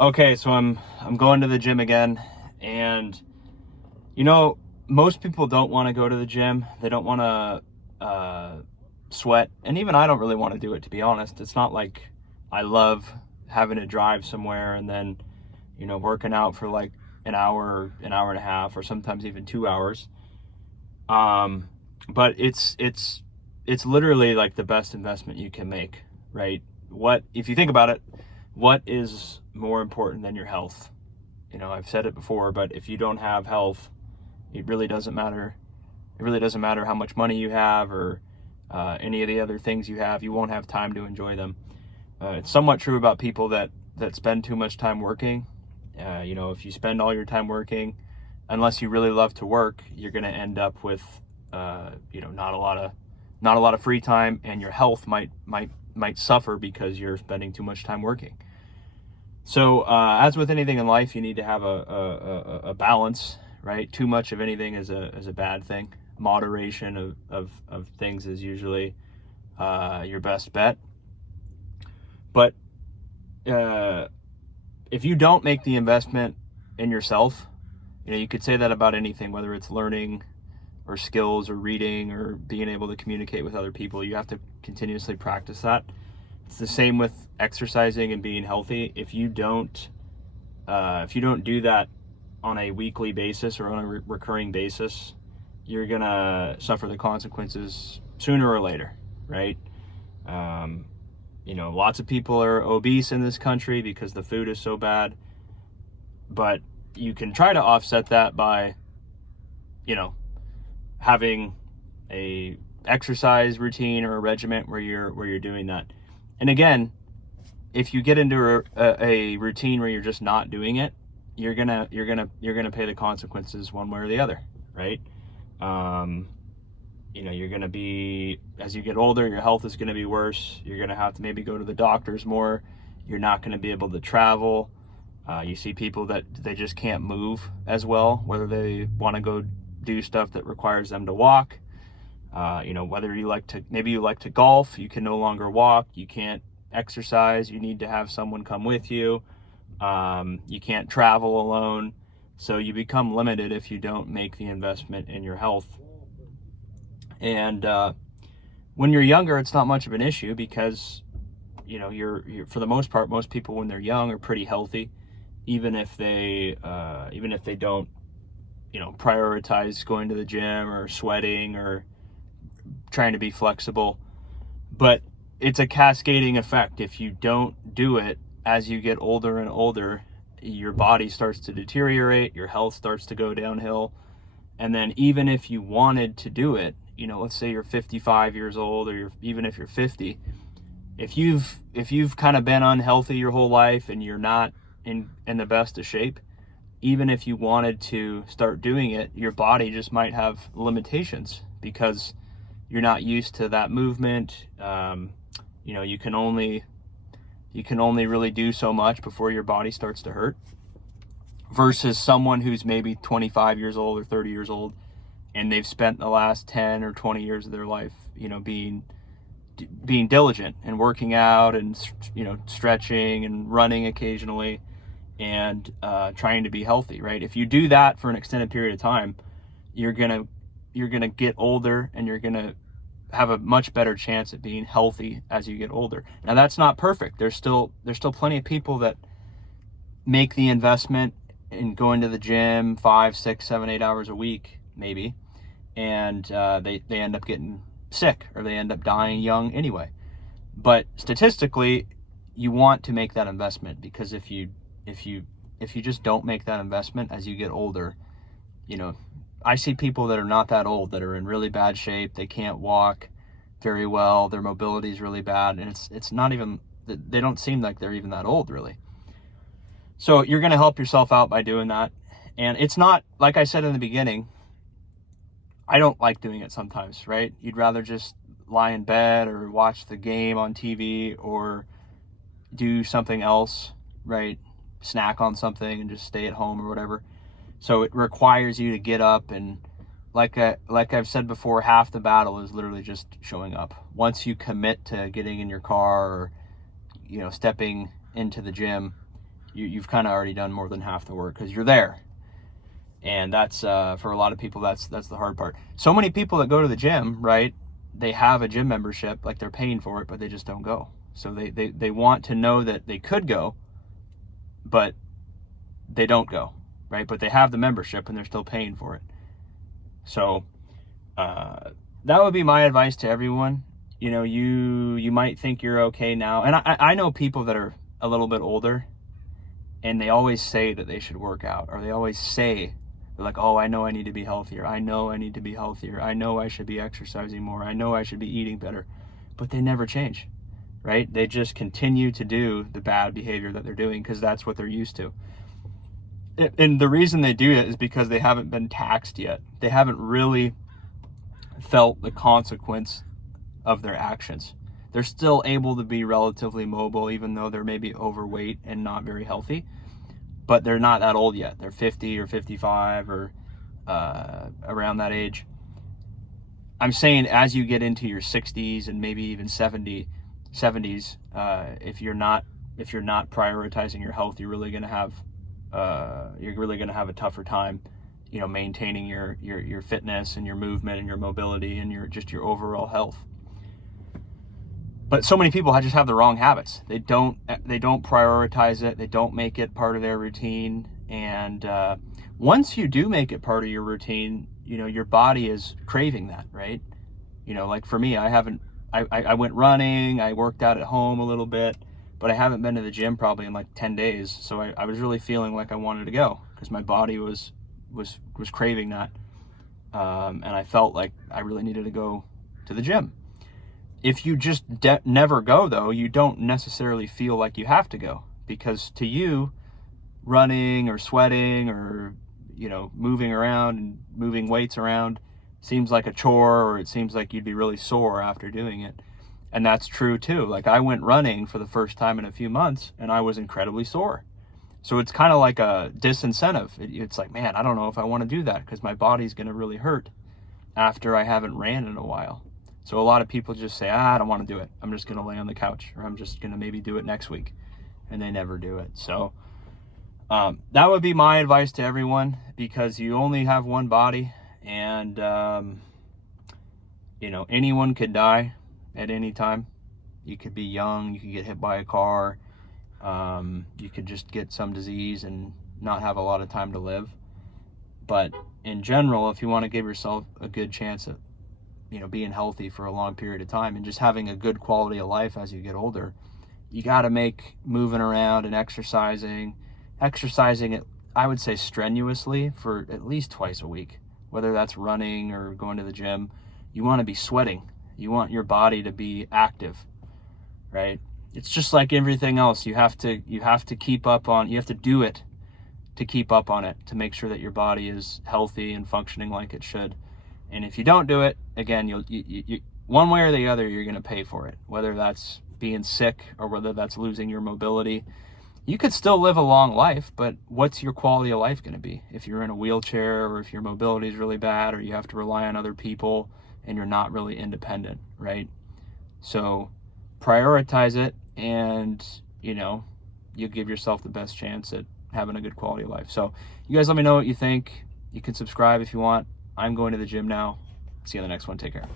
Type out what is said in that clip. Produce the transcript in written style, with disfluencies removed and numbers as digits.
Okay, so I'm going to the gym again, and you know, most people don't want to go to the gym. They don't want to sweat, and even I don't really want to do it, to be honest. It's not like I love having to drive somewhere and then, working out for like an hour and a half, or sometimes even 2 hours. Um, but it's literally like the best investment you can make, right? What if you think about it? What is more important than your health? I've said it before, but if you don't have health, it really doesn't matter. It really doesn't matter how much money you have or any of the other things you have. You won't have time to enjoy them. It's somewhat true about people that spend too much time working. If you spend all your time working, unless you really love to work, you're going to end up with, not a lot of free time, and your health might suffer because you're spending too much time working. So, as with anything in life, you need to have a balance, right? Too much of anything is a bad thing. Moderation of things is usually your best bet. But if you don't make the investment in yourself, you could say that about anything, whether it's learning or skills or reading or being able to communicate with other people. You have to continuously practice that. It's the same with exercising and being healthy. If you don't do that on a weekly basis or on a recurring basis, you're gonna suffer the consequences sooner or later, right? Lots of people are obese in this country because the food is so bad, but you can try to offset that by, having a exercise routine or a regiment where you're doing that. And again, if you get into a routine where you're just not doing it, you're gonna pay the consequences one way or the other, right? You're gonna be, as you get older, your health is gonna be worse. You're gonna have to maybe go to the doctors more. You're not gonna be able to travel. You see people that they just can't move as well, whether they want to go do stuff that requires them to walk. Whether you like to golf, you can no longer walk. You can't exercise. You need to have someone come with you. You can't travel alone. So you become limited if you don't make the investment in your health. And when you're younger, it's not much of an issue because, you're for the most part, most people when they're young are pretty healthy, even if they don't, prioritize going to the gym or sweating or trying to be flexible. But it's a cascading effect. If you don't do it as you get older and older, your body starts to deteriorate, your health starts to go downhill. And then even if you wanted to do it, let's say you're 55 years old, or even if you're 50, if you've kind of been unhealthy your whole life and you're not in the best of shape, even if you wanted to start doing it, your body just might have limitations because you're not used to that movement. You can only really do so much before your body starts to hurt, versus someone who's maybe 25 years old or 30 years old and they've spent the last 10 or 20 years of their life, being diligent and working out and, stretching and running occasionally and trying to be healthy, right? If you do that for an extended period of time, you're gonna get older and you're gonna have a much better chance at being healthy as you get older. Now that's not perfect. There's still plenty of people that make the investment in going to the gym 5, 6, 7, 8 hours a week, maybe, and they end up getting sick or they end up dying young anyway. But statistically, you want to make that investment, because if you just don't make that investment as you get older, I see people that are not that old that are in really bad shape. They can't walk very well. Their mobility is really bad, and it's not even, they don't seem like they're even that old, really. So you're going to help yourself out by doing that. And it's not, like I said in the beginning, I don't like doing it sometimes, right? You'd rather just lie in bed or watch the game on TV or do something else, right? Snack on something and just stay at home or whatever. So it requires you to get up, and like I've said before, half the battle is literally just showing up. Once you commit to getting in your car or, stepping into the gym, you've kind of already done more than half the work because you're there. And that's for a lot of people, that's the hard part. So many people that go to the gym, right, they have a gym membership, like they're paying for it, but they just don't go. So they want to know that they could go, but they don't go, right? But they have the membership and they're still paying for it. So that would be my advice to everyone. You know, you might think you're okay now. And I know people that are a little bit older and they always say that they should work out, or they always say, they're like, oh, I know I need to be healthier. I know I need to be healthier. I know I should be exercising more. I know I should be eating better. But they never change, right? They just continue to do the bad behavior that they're doing because that's what they're used to. And the reason they do it is because they haven't been taxed yet. They haven't really felt the consequence of their actions. They're still able to be relatively mobile, even though they're maybe overweight and not very healthy. But they're not that old yet. They're 50 or 55 or around that age. I'm saying as you get into your 60s and maybe even 70s, if you're not prioritizing your health, you're really going to have a tougher time, you know, maintaining your fitness and your movement and your mobility and your overall health. But so many people just have the wrong habits. They don't prioritize it. They don't make it part of their routine. And once you do make it part of your routine, you know, your body is craving that, right? You know, like for me, I went running, I worked out at home a little bit, but I haven't been to the gym probably in like 10 days. So I was really feeling like I wanted to go because my body was craving that. And I felt like I really needed to go to the gym. If you just never go, though, you don't necessarily feel like you have to go, because to you, running or sweating or, you know, moving around and moving weights around seems like a chore, or it seems like you'd be really sore after doing it. And that's true too. Like I went running for the first time in a few months and I was incredibly sore. So it's kind of like a disincentive. It's like, man, I don't know if I want to do that because my body's going to really hurt after I haven't ran in a while. So a lot of people just say, I don't want to do it. I'm just going to lay on the couch, or I'm just going to maybe do it next week. And they never do it. So that would be my advice to everyone, because you only have one body, and, you know, anyone could die at any time. You could be young, you could get hit by a car, you could just get some disease and not have a lot of time to live. But in general, if you want to give yourself a good chance at, you know, being healthy for a long period of time and just having a good quality of life as you get older, you got to make moving around and exercising it, I would say strenuously, for at least twice a week, whether that's running or going to the gym. You want to be sweating. You want your body to be active, right? It's just like everything else. You have to keep up on, you have to do it to keep up on it, to make sure that your body is healthy and functioning like it should. And if you don't do it, again, you one way or the other, you're going to pay for it, whether that's being sick or whether that's losing your mobility. You could still live a long life, but what's your quality of life going to be if you're in a wheelchair, or if your mobility is really bad, or you have to rely on other people and you're not really independent, right? So prioritize it, and, you know, you give yourself the best chance at having a good quality of life. So you guys let me know what you think. You can subscribe if you want. I'm going to the gym now. See you on the next one. Take care.